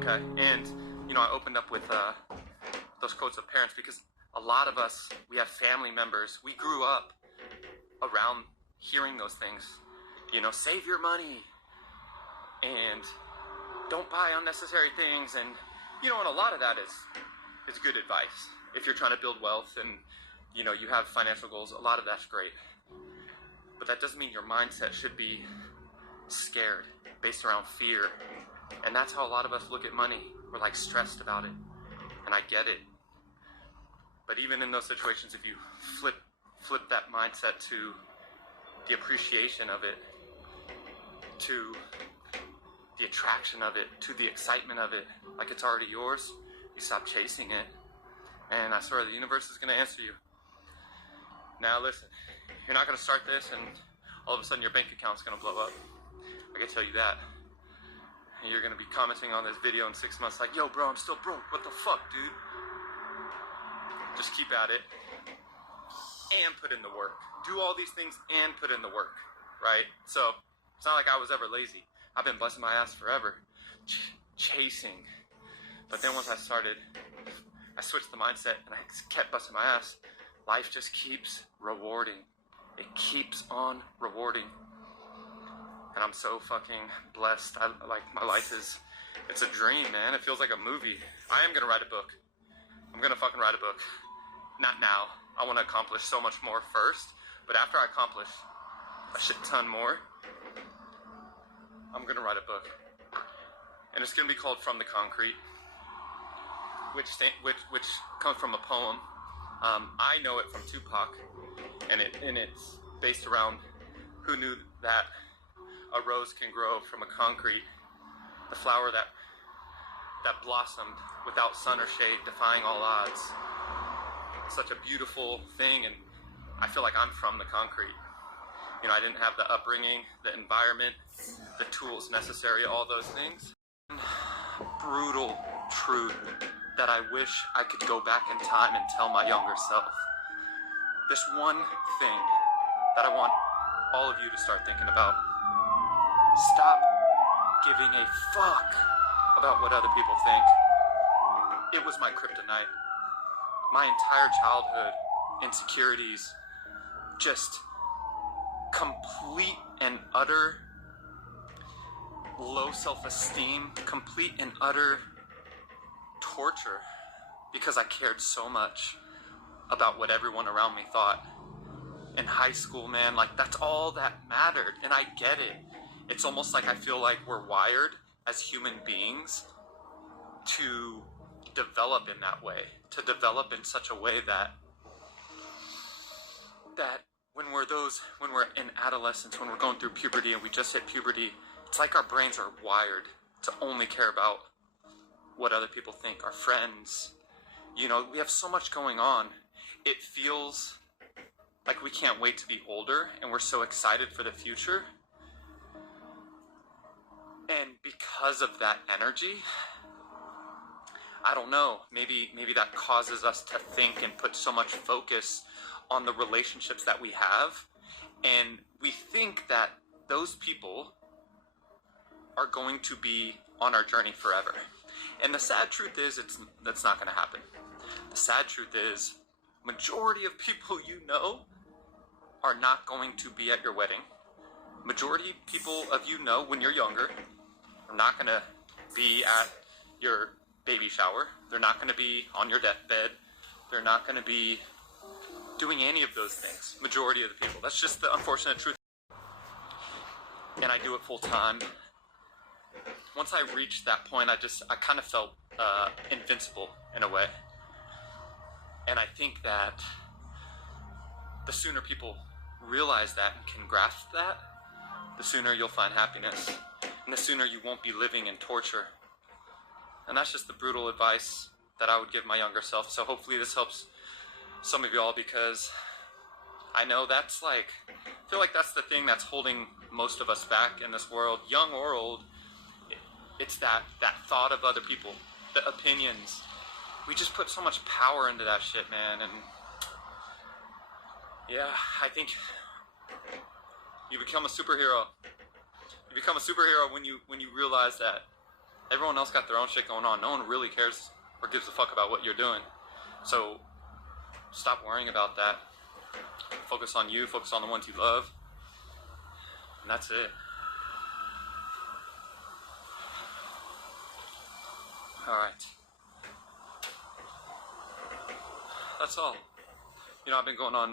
Okay, and you know, I opened up with those quotes of parents because a lot of us, we have family members, we grew up around hearing those things. You know, save your money and don't buy unnecessary things, and you know, and a lot of that is good advice. If you're trying to build wealth and you know, you have financial goals, a lot of that's great. But that doesn't mean your mindset should be scared, based around fear. And that's how a lot of us look at money. We're like stressed about it. And I get it. But even in those situations, if you flip that mindset to the appreciation of it, to the attraction of it, to the excitement of it, like it's already yours, you stop chasing it. And I swear the universe is going to answer you. Now listen, you're not going to start this and all of a sudden your bank account's going to blow up. I can tell you that. And you're going to be commenting on this video in 6 months like, yo bro, I'm still broke. What the fuck, dude? Just keep at it and put in the work. Do all these things and put in the work, right? So it's not like I was ever lazy. I've been busting my ass forever, chasing. But then once I switched the mindset and I kept busting my ass, life just keeps rewarding. It keeps on rewarding. And I'm so fucking blessed. Like, my life it's a dream, man. It feels like a movie. I am gonna write a book. I'm gonna fucking write a book. Not now. I wanna accomplish so much more first. But after I accomplish a shit ton more, I'm gonna write a book. And it's gonna be called From the Concrete, which comes from a poem. I know it from Tupac, and it's based around who knew that a rose can grow from a concrete, the flower that blossomed without sun or shade, defying all odds. It's such a beautiful thing, and I feel like I'm from the concrete. You know, I didn't have the upbringing, the environment, the tools necessary, all those things. Brutal truth that I wish I could go back in time and tell my younger self. This one thing that I want all of you to start thinking about. Stop giving a fuck about what other people think. It was my kryptonite. My entire childhood, insecurities, just complete and utter low self-esteem, complete and utter torture, because I cared so much about what everyone around me thought. In high school, man, like, that's all that mattered, and I get it. It's almost like I feel like we're wired as human beings to develop in that way, to develop in such a way that when we're in adolescence, when we're going through puberty and we just hit puberty, it's like our brains are wired to only care about what other people think, our friends. You know, we have so much going on. It feels like we can't wait to be older, and we're so excited for the future. And because of that energy, I don't know, maybe that causes us to think and put so much focus on the relationships that we have, and we think that those people are going to be on our journey forever. And the sad truth is, that's not going to happen. The sad truth is, majority of people you know are not going to be at your wedding. Majority people of you know when you're younger are not going to be at your baby shower. They're not going to be on your deathbed. They're not going to be doing any of those things. Majority of the people. That's just the unfortunate truth. And I do it full time. Once I reached that point, I kind of felt invincible in a way. And I think that the sooner people realize that and can grasp that, the sooner you'll find happiness. And the sooner you won't be living in torture. And that's just the brutal advice that I would give my younger self. So hopefully this helps some of y'all, because I know I feel like that's the thing that's holding most of us back in this world, young or old. It's that thought of other people, the opinions. We just put so much power into that shit, man. And yeah, I think you become a superhero. You become a superhero when you realize that Everyone else got their own shit going on. No one really cares or gives a fuck about what you're doing. So stop worrying about that. Focus on you, focus on the ones you love, and that's it. Alright. That's all. You know, I've been going on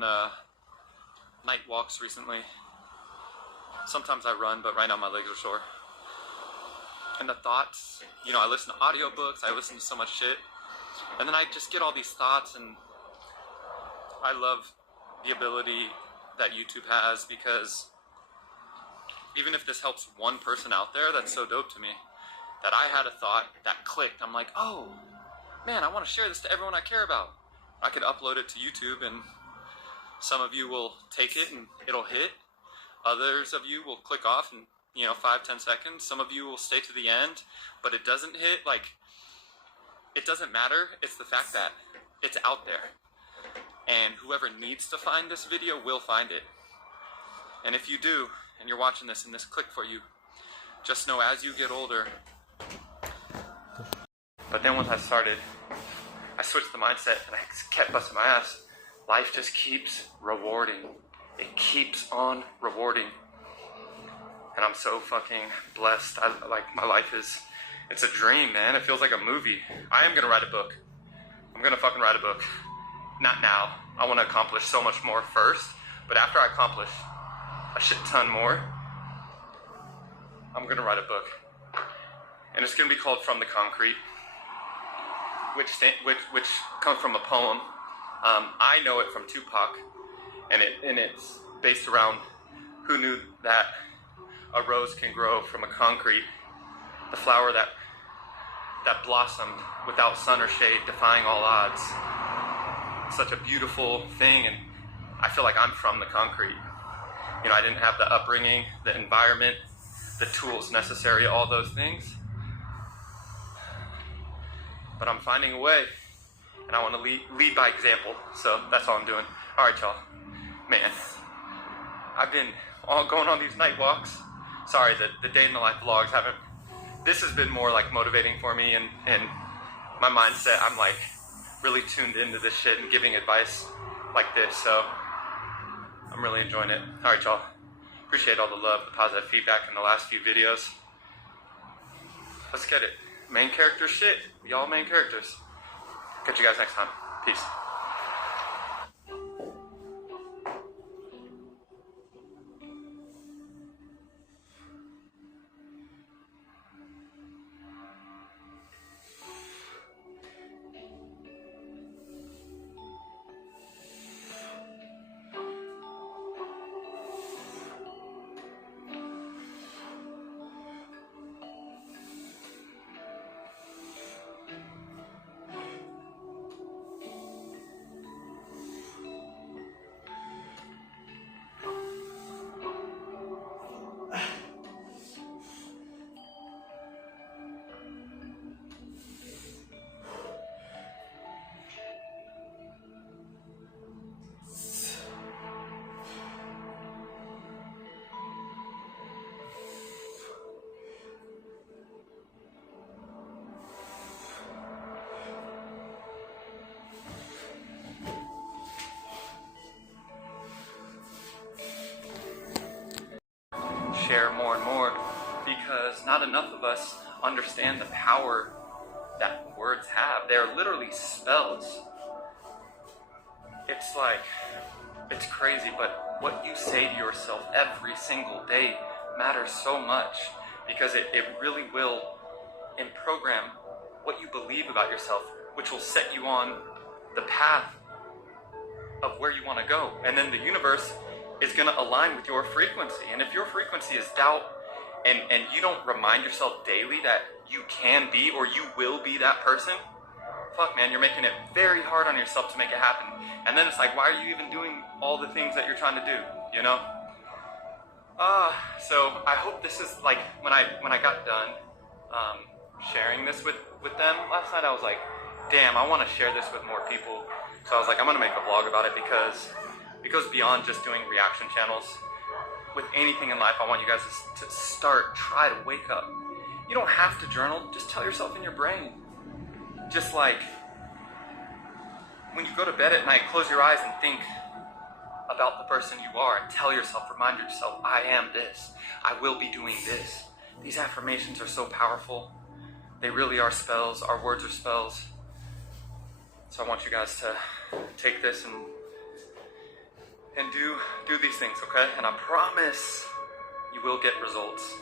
night walks recently. Sometimes I run, but right now my legs are sore. And the thoughts, you know, I listen to audiobooks, I listen to so much shit, and then I just get all these thoughts, and I love the ability that YouTube has, because even if this helps one person out there, that's so dope to me. That I had a thought that clicked. I'm like, oh, man, I want to share this to everyone I care about. I could upload it to YouTube, and some of you will take it and it'll hit. Others of you will click off in, 5-10 seconds. Some of you will stay to the end, but it doesn't hit. Like, it doesn't matter. It's the fact that it's out there. And whoever needs to find this video will find it. And if you do, and you're watching this and this clicked for you, just know as you get older. But then once I started, I switched the mindset and I kept busting my ass. Life just keeps rewarding. It keeps on rewarding. And I'm so fucking blessed. My life it's a dream, man. It feels like a movie. I am gonna write a book. I'm gonna fucking write a book. Not now. I want to accomplish so much more first. But after I accomplish a shit ton more, I'm gonna write a book. And it's gonna be called From the Concrete, which comes from a poem. I know it from Tupac, and it's based around who knew that a rose can grow from a concrete, the flower that blossomed without sun or shade, defying all odds. Such a beautiful thing, and I feel like I'm from the concrete. I didn't have the upbringing, the environment, the tools necessary, all those things. But I'm finding a way, and I want to lead by example. So that's all I'm doing. All right, y'all. Man, I've been going on these night walks. Sorry, the day in the life vlogs haven't. This has been more like motivating for me, and my mindset. I'm like really tuned into this shit and giving advice like this. So I'm really enjoying it. All right, y'all. Appreciate all the love, the positive feedback in the last few videos. Let's get it. Main character shit. We all main characters. Catch you guys next time. Peace. Share more and more, because not enough of us understand the power that words have. They're literally spells. It's crazy, but what you say to yourself every single day matters so much, because it really will program what you believe about yourself, which will set you on the path of where you want to go. And then the universe is going to align with your frequency. And if your frequency is doubt, and you don't remind yourself daily that you can be or you will be that person, fuck, man, you're making it very hard on yourself to make it happen. And then it's like, why are you even doing all the things that you're trying to do, So I hope this is like, when I got done sharing this with them last night, I was like, damn, I want to share this with more people. So I was like, I'm going to make a vlog about it, because it goes beyond just doing reaction channels. With anything in life, I want you guys to try to wake up You don't have to journal, just tell yourself in your brain. Just like when you go to bed at night, close your eyes and think about the person you are and tell yourself, remind yourself, I am this. I will be doing this. These affirmations are so powerful. They really are spells. Our words are spells. So I want you guys to take this and do these things, okay? And I promise you will get results.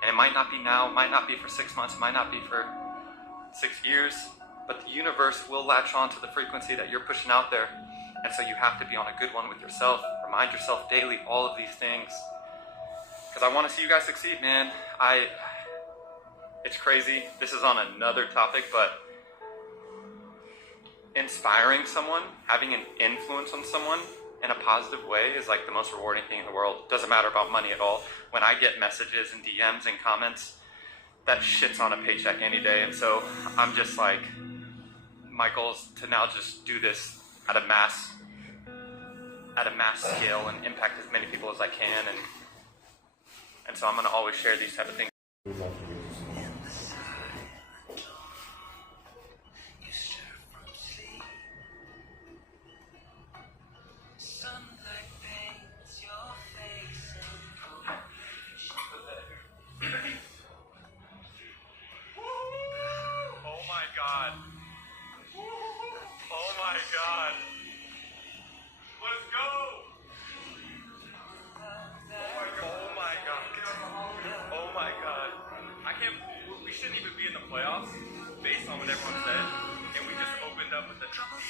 And it might not be now, it might not be for 6 months, it might not be for 6 years, but the universe will latch on to the frequency that you're pushing out there. And so you have to be on a good one with yourself. Remind yourself daily all of these things. Because I want to see you guys succeed, man. It's crazy. This is on another topic, but inspiring someone, having an influence on someone in a positive way is like the most rewarding thing in the world. Doesn't matter about money at all. When I get messages and DMs and comments, that shit's on a paycheck any day. And so I'm just like, my goal is to now just do this at a mass scale and impact as many people as I can. And so I'm going to always share these type of things.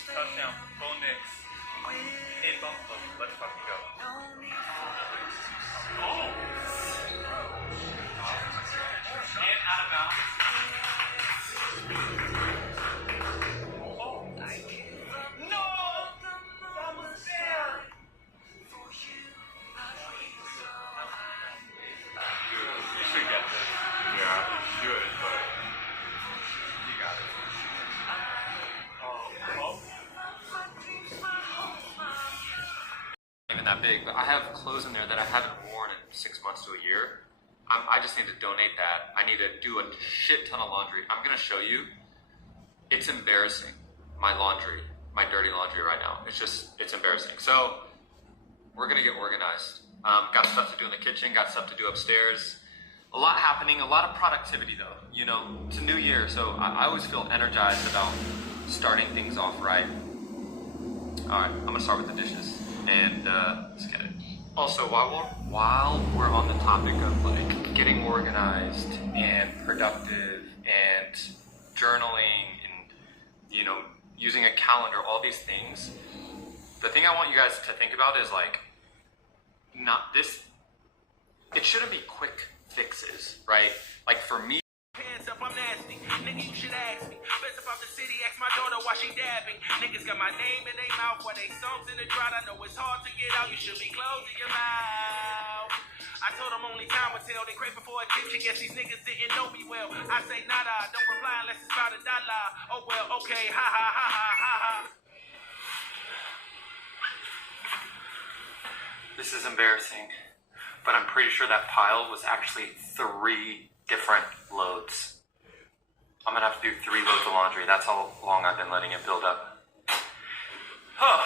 Touchdown, Bo Nix in Buffalo. Let's fucking go. Oh! And out of bounds. Oh! No! That was there! You should get this. Yeah, you should, but you got it. Even that big, but I have clothes in there that I haven't worn in 6 months to a year. I just need to donate that. I need to do a shit ton of laundry. I'm gonna show you. It's embarrassing, my laundry, my dirty laundry right now. It's embarrassing. So we're gonna get organized. Got stuff to do in the kitchen, got stuff to do upstairs. A lot happening, a lot of productivity though. You know, it's a new year, so I always feel energized about starting things off right. All right, I'm gonna start with the dishes. And let's get it. Also, while we're on the topic of like getting organized and productive and journaling and, you know, using a calendar, all these things, the thing I want you guys to think about is like, it shouldn't be quick fixes, right? Like for me, hands up, I'm nasty. Nigga, you should ask me. Best about the city, ask my daughter why she dabbing. Niggas got my name in their mouth while they songs in the drought. I know it's hard to get out, you should be closing your mouth. I told them only time will tell. They crave for attention, guess these niggas didn't know me well. I say nada, don't reply unless it's about $1. Oh well, okay, ha ha ha ha ha ha. This is embarrassing, but I'm pretty sure that pile was actually 3 different loads. I'm gonna have to do 3 loads of laundry. That's how long I've been letting it build up. Oh.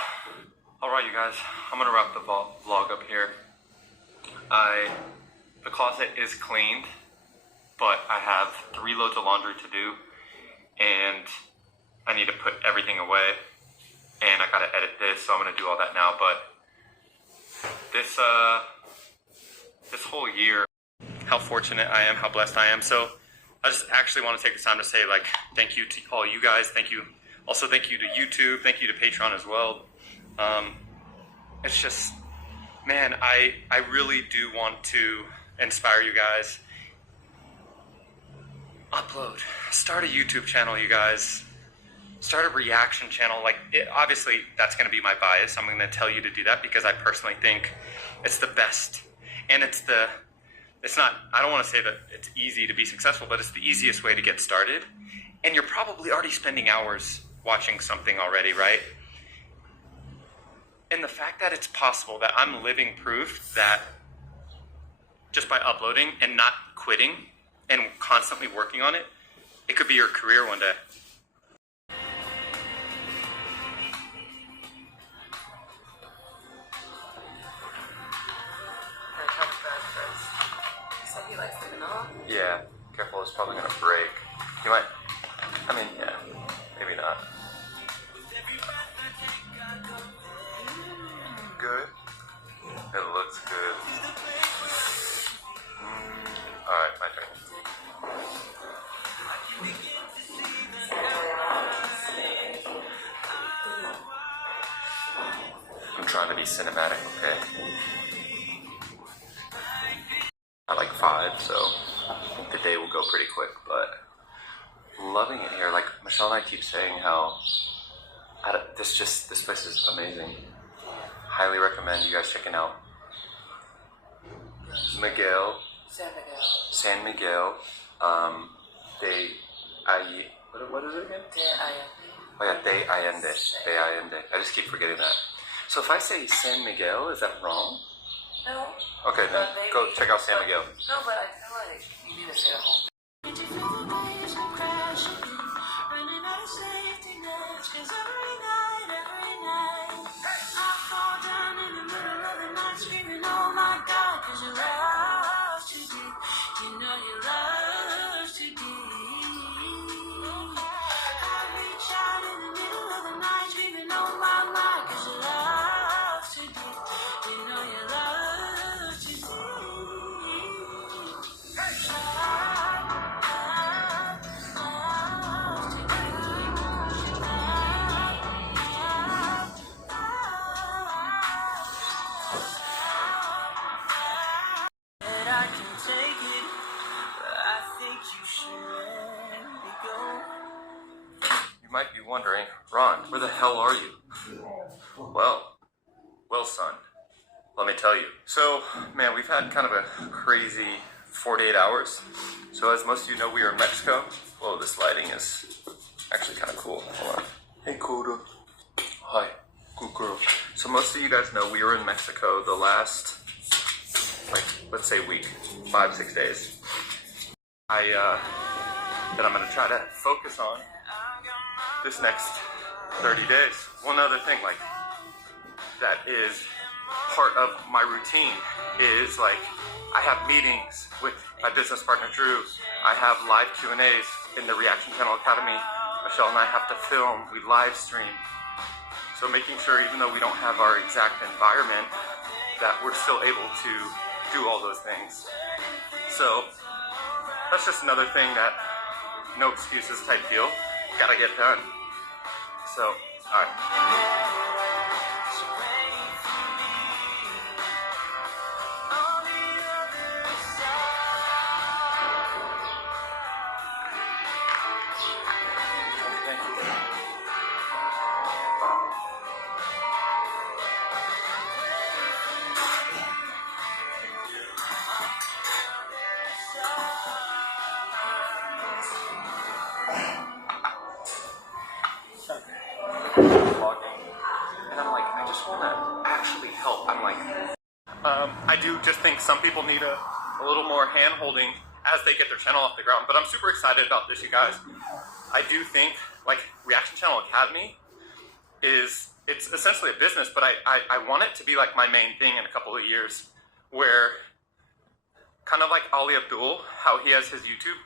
Alright, you guys, I'm gonna wrap the vlog up here. The closet is cleaned, but I have 3 loads of laundry to do, and I need to put everything away, and I gotta edit this, so I'm gonna do all that now. But this whole year, how fortunate I am, how blessed I am. So I just actually want to take the time to say, like, thank you to all you guys. Thank you. Also, thank you to YouTube. Thank you to Patreon as well. It's just, man, I really do want to inspire you guys. Upload. Start a YouTube channel, you guys. Start a reaction channel. Like, obviously, that's going to be my bias. I'm going to tell you to do that because I personally think it's the best. And it's not, I don't want to say that it's easy to be successful, but it's the easiest way to get started. And you're probably already spending hours watching something already, right? And the fact that it's possible, that I'm living proof that just by uploading and not quitting, and constantly working on it, it could be your career one day. So he likes the vanilla? Yeah, careful, it's probably gonna break. You might, I mean, yeah, maybe not. Good? It looks good. Alright, my turn. I'm trying to be cinematic, okay? I like 5, so the day will go pretty quick, but loving it here. Like Michelle and I keep saying how this place is amazing. Highly recommend you guys checking out Miguel. San Miguel. What is it again? Oh yeah, De Allende. De Allende. I just keep forgetting that. So if I say San Miguel, is that wrong? No. Okay, then go check out San Miguel. No, but I feel like you need to say it home. You might be wondering, Ron, where the hell are you? Well, son, let me tell you. So, man, we've had kind of a crazy 48 hours. So as most of you know, we are in Mexico. Whoa, this lighting is actually kind of cool. Hold on. Hey, Coda. Hi, good girl. So most of you guys know we were in Mexico the last, like, let's say week, 5-6 days. That I'm gonna try to focus on this next 30 days. One other thing, like, that is part of my routine is, like, I have meetings with my business partner, Drew. I have live Q&As in the Reaction Channel Academy. Michelle and I have to film, we live stream. So making sure, even though we don't have our exact environment, that we're still able to do all those things. So that's just another thing that, no excuses type deal, gotta get done. So, all right. And I'm like, I just want to actually help. I'm like, I do just think some people need a little more hand-holding as they get their channel off the ground. But I'm super excited about this, you guys. I do think, like, Reaction Channel Academy it's essentially a business, but I want it to be like my main thing in a couple of years, where kind of like Ali Abdul, how he has his YouTube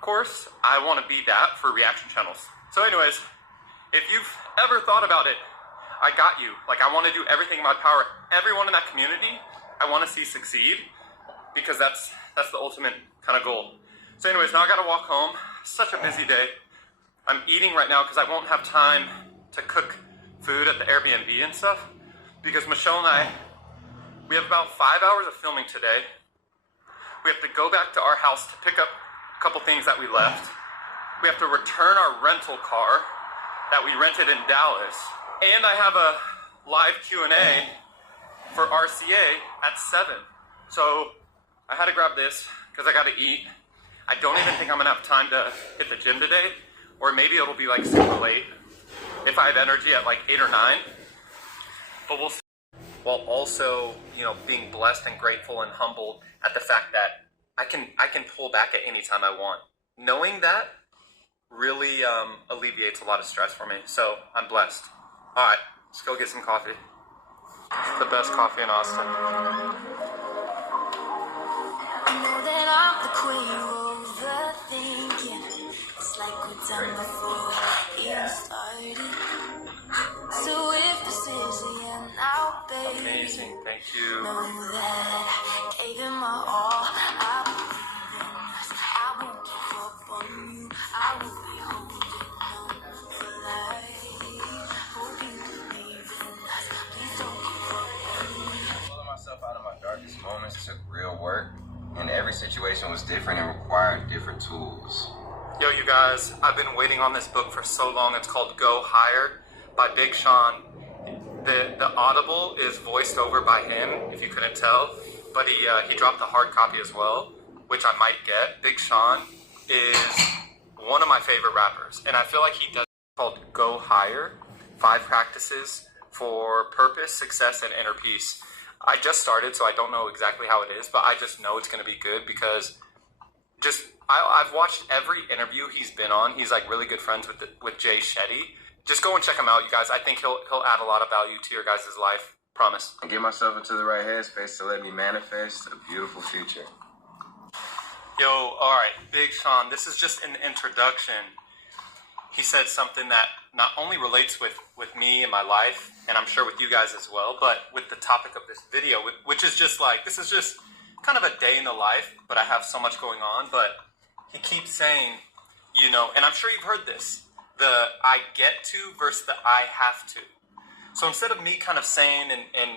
course, I want to be that for reaction channels. So anyways, if you've ever thought about it, I got you. Like, I want to do everything in my power. Everyone in that community, I want to see succeed, because that's the ultimate kind of goal. So anyways, now I got to walk home. Such a busy day. I'm eating right now because I won't have time to cook food at the Airbnb and stuff, because Michelle and I, we have about 5 hours of filming today. We have to go back to our house to pick up a couple things that we left. We have to return our rental car that we rented in Dallas. And I have a live Q&A for RCA at 7. So I had to grab this because I got to eat. I don't even think I'm going to have time to hit the gym today, or maybe it'll be like super late if I have energy at like 8 or 9. But we'll see. While also, you know, being blessed and grateful and humbled at the fact that I can pull back at any time I want. Knowing that really alleviates a lot of stress for me. So I'm blessed. All right, let's go get some coffee. It's the best coffee in Austin. I know that I'm the queen of overthinking. It's like we're done before we even started. So if this is the end now, baby, Amazing, thank you. know that I gave it my all. I believe in us. I won't give up on you. I will be holding on for life. Hope you believe in us. Please don't give up on me. Pulling myself out of my darkest moments took real work, and every situation was different and required different tools. Yo, you guys, I've been waiting on this book for so long. It's called Go Higher by Big Sean. The Audible is voiced over by him, if you couldn't tell, but he dropped the hard copy as well, which I might get. Big Sean is one of my favorite rappers, and I feel like he does called Go Higher, 5 practices for purpose, success, and inner peace. I just started, so I don't know exactly how it is, but I just know it's going to be good because I've watched every interview he's been on. He's like really good friends with Jay Shetty. Just go and check him out, you guys. I think he'll add a lot of value to your guys' life. Promise. And get myself into the right headspace to let me manifest a beautiful future. Yo, all right, Big Sean, this is just an introduction. He said something that not only relates with me and my life, and I'm sure with you guys as well, but with the topic of this video, which is just like, this is just kind of a day in the life, but I have so much going on. But he keeps saying, you know, and I'm sure you've heard this, the I get to versus the I have to. So instead of me kind of saying and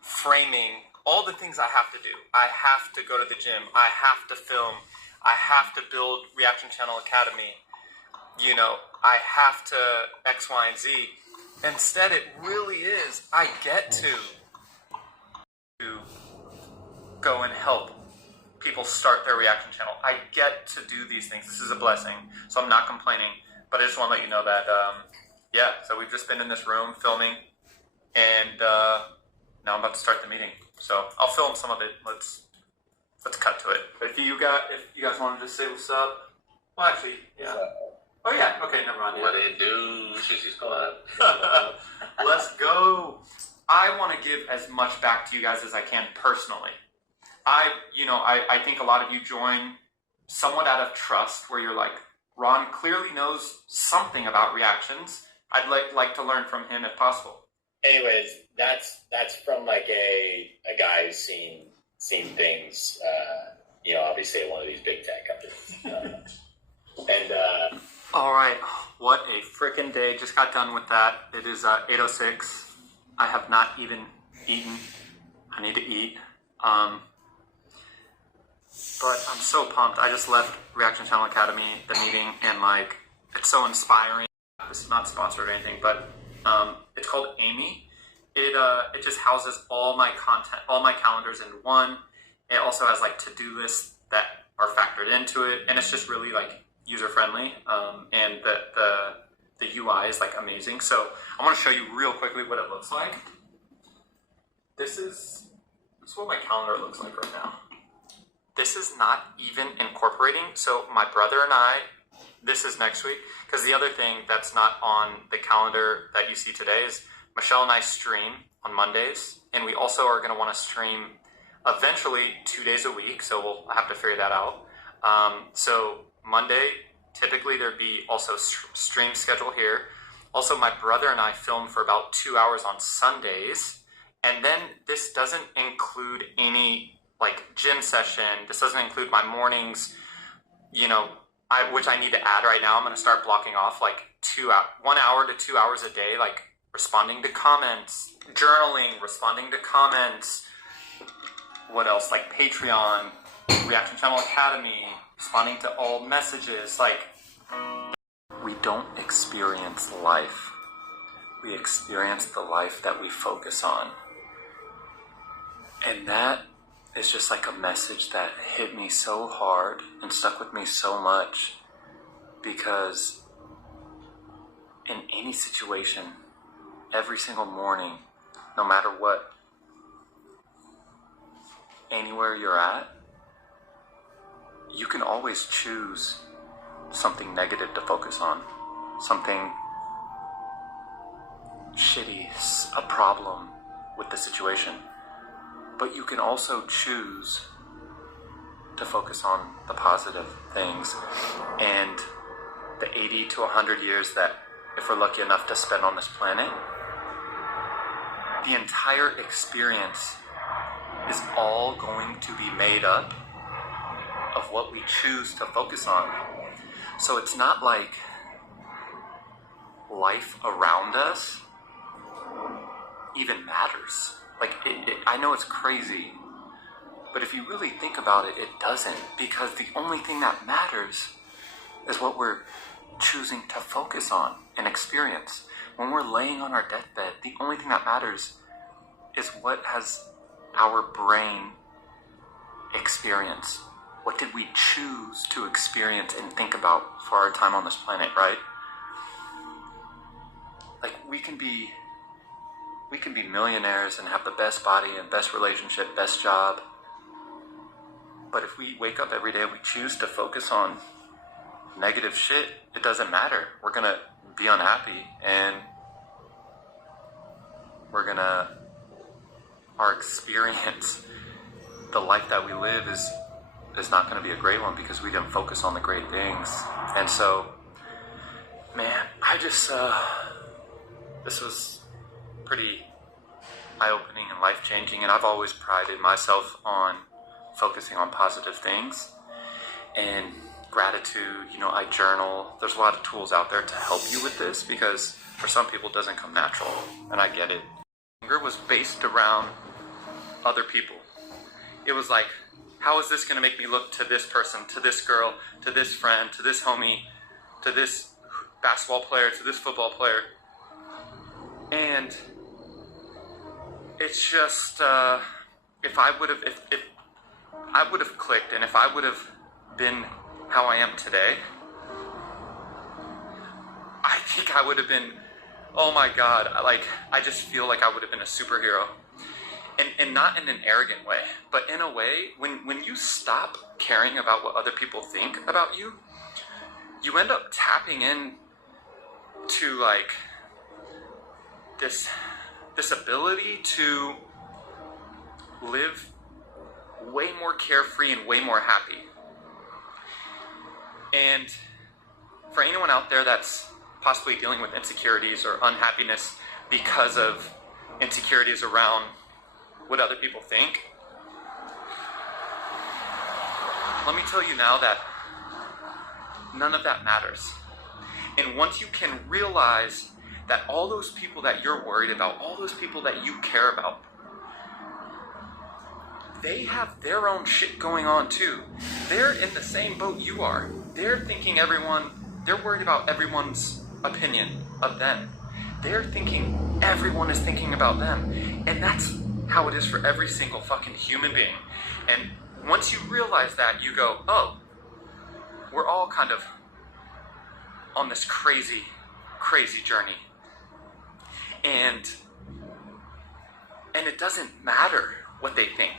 framing all the things I have to do, I have to go to the gym, I have to film, I have to build Reaction Channel Academy, you know, I have to X, Y, and Z. Instead, it really is, I get to go and help people start their reaction channel. I get to do these things. This is a blessing. So I'm not complaining, but I just want to let you know that, yeah, so we've just been in this room filming, and now I'm about to start the meeting. So I'll film some of it. Let's cut to it. But if you guys want to just say what's up, well, actually, yeah. Oh yeah. Okay, never mind. What it do? Shishy squad. Let's go. I want to give as much back to you guys as I can personally. I think a lot of you join somewhat out of trust, where you're like, Ron clearly knows something about reactions. I'd like to learn from him if possible. Anyways, that's from like a guy who's seen things, obviously at one of these big tech companies. All right, what a freaking day. Just got done with that. It is 8:06. I have not even eaten. I need to eat. But I'm so pumped. I just left Reaction Channel Academy, the meeting, and like, it's so inspiring. This is not sponsored or anything, but it's called Amy. It just houses all my content, all my calendars in one. It also has like to-do lists that are factored into it, and it's just really like user-friendly, and the UI is like amazing. So I want to show you real quickly what it looks like. This is what my calendar looks like right now. This is not even incorporating. So my brother and I, this is next week, because the other thing that's not on the calendar that you see today is Michelle and I stream on Mondays, and we also are going to want to stream eventually 2 days a week, so we'll have to figure that out. So Monday, typically there'd be also stream schedule here. Also, my brother and I film for about 2 hours on Sundays, and then this doesn't include any like gym session. This doesn't include my mornings, which I need to add right now. I'm going to start blocking off like 1 hour to 2 hours a day, like responding to comments, journaling, responding to comments. What else? Like Patreon, Reaction Channel Academy, responding to all messages. Like, we don't experience life. We experience the life that we focus on. And that is just like a message that hit me so hard and stuck with me so much, because in any situation, every single morning, no matter what, anywhere you're at, you can always choose something negative to focus on, something shitty, a problem with the situation. But you can also choose to focus on the positive things. And the 80 to 100 years that, if we're lucky enough to spend on this planet, the entire experience is all going to be made up of what we choose to focus on. So it's not like life around us even matters. Like, I know it's crazy, but if you really think about it, it doesn't, because the only thing that matters is what we're choosing to focus on and experience. When we're laying on our deathbed, the only thing that matters is what has our brain experienced. What did we choose to experience and think about for our time on this planet, right? Like, we can be millionaires and have the best body and best relationship, best job. But if we wake up every day and we choose to focus on negative shit, it doesn't matter. We're gonna be unhappy, and our experience, the life that we live is not gonna be a great one because we didn't focus on the great things. And so, man, this was pretty eye-opening and life-changing, and I've always prided myself on focusing on positive things and gratitude. You know, I journal. There's a lot of tools out there to help you with this, because for some people it doesn't come natural, and I get it. Anger was based around other people. It was like, how is this going to make me look to this person, to this girl, to this friend, to this homie, to this basketball player, to this football player? And it's just, if I would have clicked, and if I would have been how I am today, I think I would have been, oh my God, I just feel like I would have been a superhero. And not in an arrogant way, but in a way, when you stop caring about what other people think about you, you end up tapping in to like this ability to live way more carefree and way more happy. And for anyone out there that's possibly dealing with insecurities or unhappiness because of insecurities around what other people think, let me tell you now that none of that matters. And once you can realize that all those people that you're worried about, all those people that you care about, they have their own shit going on too. They're in the same boat you are. They're worried about everyone's opinion of them. They're thinking everyone is thinking about them. And that's how it is for every single fucking human being. And once you realize that, you go, oh, we're all kind of on this crazy, crazy journey. And it doesn't matter what they think.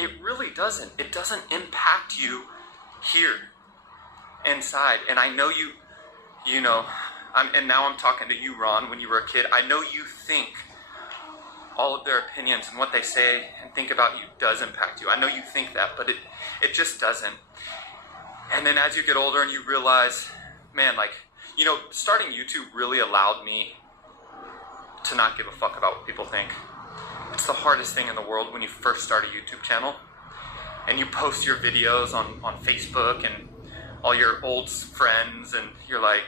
It really doesn't. It doesn't impact you here inside. And I know you know, and now I'm talking to you, Ron, when you were a kid. I know you think all of their opinions and what they say and think about you does impact you. I know you think that, but it just doesn't. And then as you get older and you realize, man, like, you know, starting YouTube really allowed me to not give a fuck about what people think. It's the hardest thing in the world when you first start a YouTube channel and you post your videos on Facebook and all your old friends, and you're like,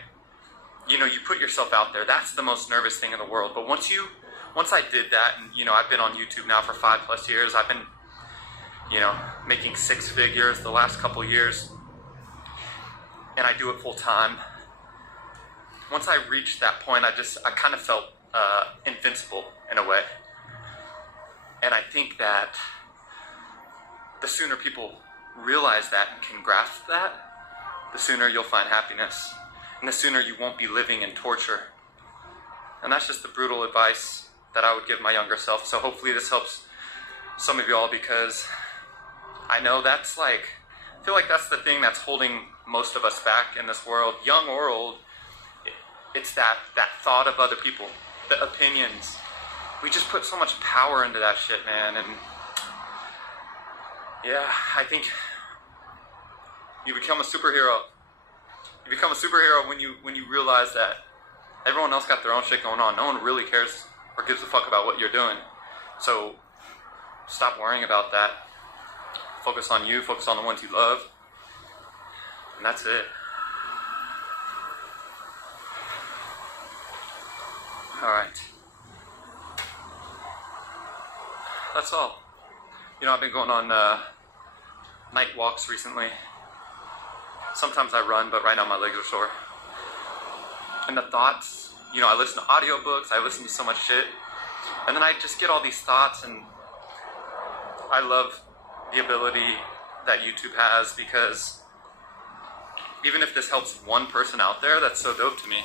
you know, you put yourself out there. That's the most nervous thing in the world. But once I did that, and, you know, I've been on YouTube now for 5+ years. I've been, you know, making 6 figures the last couple years, and I do it full time. Once I reached that point, I kind of felt invincible in a way. And I think that the sooner people realize that and can grasp that, the sooner you'll find happiness, and the sooner you won't be living in torture. And that's just the brutal advice that I would give my younger self. So hopefully this helps some of you all, because I know that's like I feel like that's the thing that's holding most of us back in this world, young or old. It's that thought of other people, the opinions. We just put so much power into that shit, man. And yeah, I think you become a superhero. You become a superhero when you realize that everyone else got their own shit going on. No one really cares or gives a fuck about what you're doing. So stop worrying about that. Focus on you, focus on the ones you love. And that's it. Alright. That's all. You know, I've been going on night walks recently. Sometimes I run, but right now my legs are sore. And the thoughts, you know, I listen to audiobooks, I listen to so much shit. And then I just get all these thoughts, and I love the ability that YouTube has, because even if this helps one person out there, that's so dope to me.